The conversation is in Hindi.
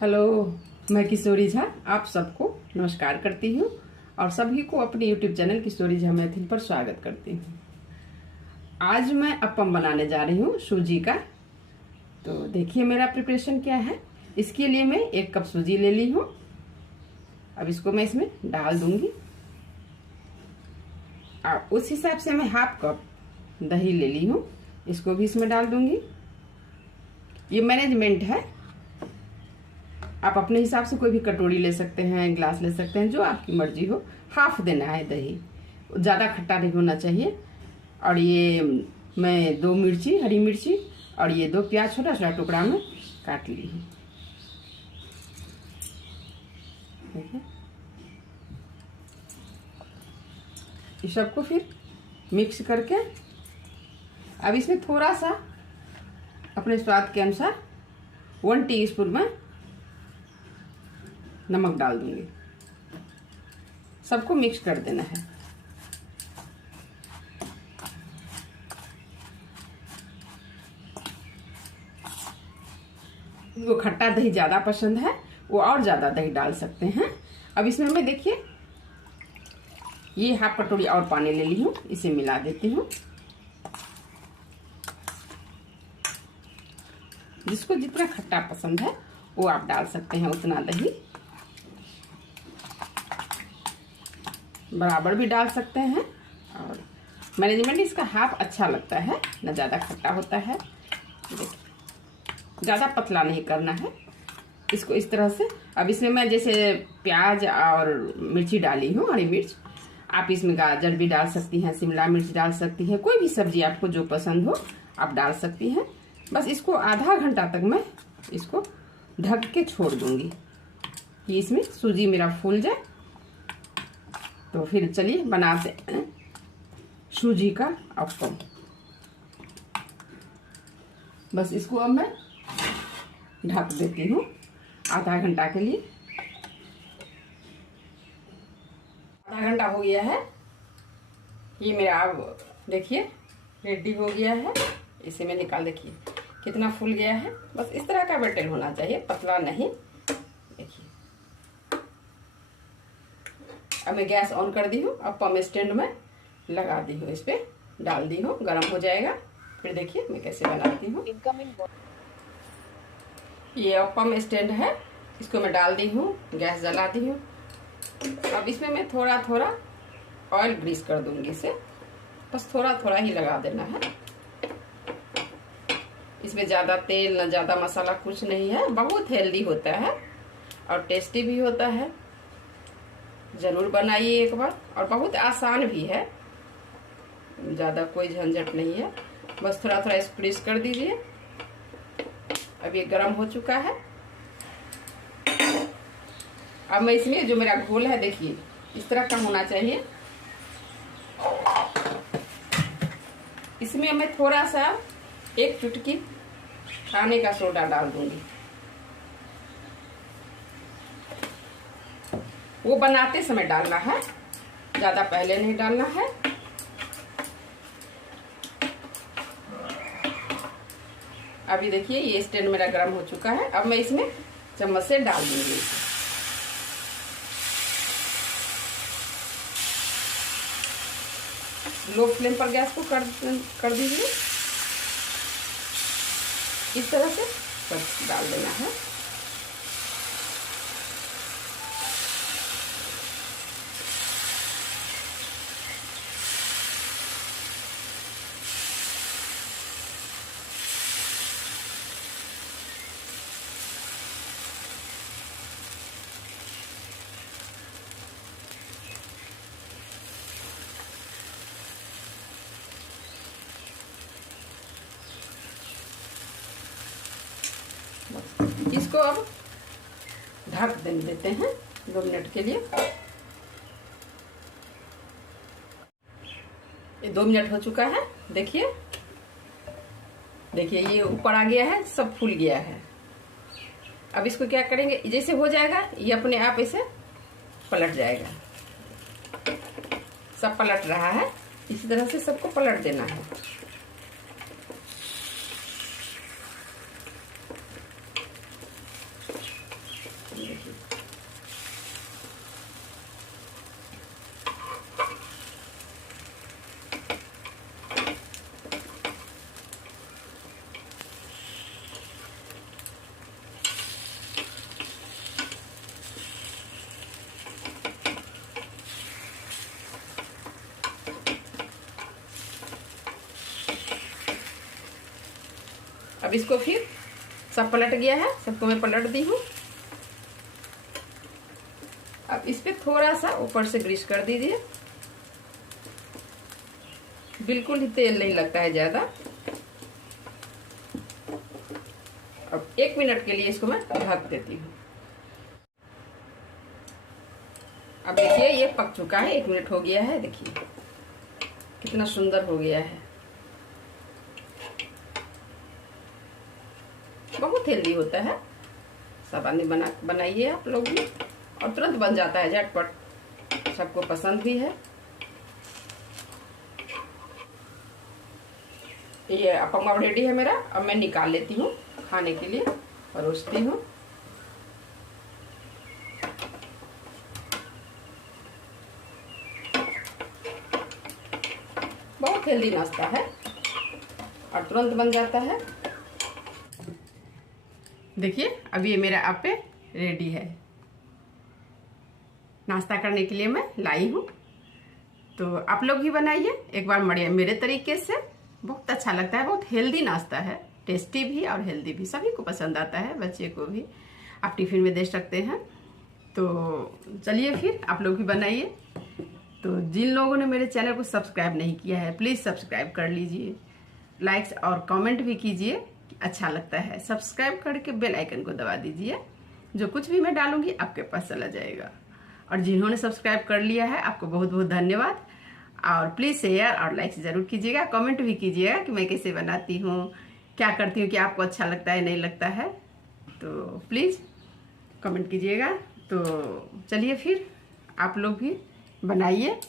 हेलो, मैं किशोरी झा आप सबको नमस्कार करती हूँ और सभी को अपने यूट्यूब चैनल किशोरी झा मैथिल पर स्वागत करती हूँ। आज मैं अप्पम बनाने जा रही हूँ सूजी का। तो देखिए मेरा प्रिपरेशन क्या है। इसके लिए मैं 1 कप सूजी ले ली हूँ। अब इसको मैं इसमें डाल दूंगी और उस हिसाब से मैं 1/2 कप दही ले ली हूँ, इसको भी इसमें डाल दूंगी। ये मैनेजमेंट है, आप अपने हिसाब से कोई भी कटोरी ले सकते हैं, गिलास ले सकते हैं, जो आपकी मर्जी हो। हाफ देना है दही, ज़्यादा खट्टा नहीं होना चाहिए। और ये मैं 2 मिर्ची, हरी मिर्ची और ये 2 प्याज छोटा छोटा टुकड़ा में काट ली है। देखिए इस सबको फिर मिक्स करके अब इसमें थोड़ा सा अपने स्वाद के अनुसार 1 टीस्पून में नमक डाल दूंगी। सबको मिक्स कर देना है। वो खट्टा दही ज्यादा पसंद है वो और ज्यादा दही डाल सकते हैं। अब इसमें मैं देखिए ये 1/2 कटोरी और पानी ले ली हूँ, इसे मिला देती हूँ। जिसको जितना खट्टा पसंद है वो आप डाल सकते हैं, उतना दही बराबर भी डाल सकते हैं। और मैनेजमेंट इसका हाफ अच्छा लगता है, ना ज़्यादा खट्टा होता है। देखिए ज़्यादा पतला नहीं करना है इसको, इस तरह से। अब इसमें मैं जैसे प्याज और मिर्ची डाली हूँ, हरी मिर्च, आप इसमें गाजर भी डाल सकती हैं, शिमला मिर्च डाल सकती हैं, कोई भी सब्जी आपको जो पसंद हो आप डाल सकती हैं। बस इसको आधा घंटा तक मैं इसको ढक के छोड़ दूंगी कि इसमें सूजी मेरा फूल जाए। तो फिर चलिए बनाते हैं सूजी का अप्पम। बस इसको अब मैं ढक देती हूँ आधा घंटा के लिए। आधा घंटा हो गया है, ये मेरा अब देखिए रेडी हो गया है। इसे मैं निकाल, देखिए कितना फूल गया है। बस इस तरह का बैटर होना चाहिए, पतला नहीं। देखिए अब मैं गैस ऑन कर दी हूँ, अप्पम स्टैंड में लगा दी हूँ, इस पे डाल दी हूँ, गरम हो जाएगा। फिर देखिए मैं कैसे बनाती हूँ। ये अप्पम स्टैंड है, इसको मैं डाल दी हूँ, गैस जला दी हूँ। अब इसमें मैं थोड़ा थोड़ा ऑयल ग्रीस कर दूंगी इसे, बस थोड़ा थोड़ा ही लगा देना है। इसमें ज़्यादा तेल न ज़्यादा मसाला कुछ नहीं है। बहुत हेल्दी होता है और टेस्टी भी होता है। ज़रूर बनाइए एक बार, और बहुत आसान भी है, ज़्यादा कोई झंझट नहीं है। बस थोड़ा थोड़ा स्क्वीज कर दीजिए। अब ये गर्म हो चुका है। अब मैं इसमें जो मेरा घोल है, देखिए इस तरह का होना चाहिए। इसमें मैं थोड़ा सा 1 चुटकी खाने का सोडा डाल दूंगी। वो बनाते समय डालना है, ज्यादा पहले नहीं डालना है। अभी देखिए ये स्टैंड मेरा गर्म हो चुका है। अब मैं इसमें चम्मच से डाल दूंगी। लो फ्लेम पर गैस को कर दीजिए। इस तरह से बस डाल देना है। इसको अब ढक देते हैं 2 मिनट के लिए। ये 2 मिनट हो चुका है। देखिए देखिए ये ऊपर आ गया है, सब फूल गया है। अब इसको क्या करेंगे, जैसे हो जाएगा ये अपने आप ऐसे पलट जाएगा। सब पलट रहा है, इसी तरह से सबको पलट देना है। इसको फिर सब पलट गया है, सबको मैं पलट दी हूँ। अब इस पे थोड़ा सा ऊपर से ग्रीस कर दीजिए, बिल्कुल ही तेल नहीं लगता है ज्यादा। अब 1 मिनट के लिए इसको मैं ढक देती हूँ। अब देखिए ये पक चुका है, 1 मिनट हो गया है, देखिए कितना सुंदर हो गया है। बहुत हेल्दी होता है, सब आदमी बनाइए आप लोग भी, और तुरंत बन जाता है झटपट, सबको पसंद भी है। ये अप्पम अब रेडी है मेरा। अब मैं निकाल लेती हूँ खाने के लिए, परोसती हूँ। बहुत हेल्दी नाश्ता है और तुरंत बन जाता है। देखिए अब ये मेरा अप्पे रेडी है, नाश्ता करने के लिए मैं लाई हूँ। तो आप लोग भी बनाइए एक बार मेरे तरीके से, बहुत अच्छा लगता है। बहुत हेल्दी नाश्ता है, टेस्टी भी और हेल्दी भी, सभी को पसंद आता है, बच्चे को भी आप टिफिन में दे सकते हैं। तो चलिए फिर आप लोग भी बनाइए। तो जिन लोगों ने मेरे चैनल को सब्सक्राइब नहीं किया है प्लीज़ सब्सक्राइब कर लीजिए, लाइक्स और कमेंट भी कीजिए, अच्छा लगता है। सब्सक्राइब करके बेल आइकन को दबा दीजिए, जो कुछ भी मैं डालूंगी आपके पास चला जाएगा। और जिन्होंने सब्सक्राइब कर लिया है आपको बहुत बहुत धन्यवाद। और प्लीज़ शेयर और लाइक जरूर कीजिएगा, कमेंट भी कीजिएगा कि मैं कैसे बनाती हूँ, क्या करती हूँ, कि आपको अच्छा लगता है नहीं लगता है, तो प्लीज़ कमेंट कीजिएगा। तो चलिए फिर आप लोग भी बनाइए।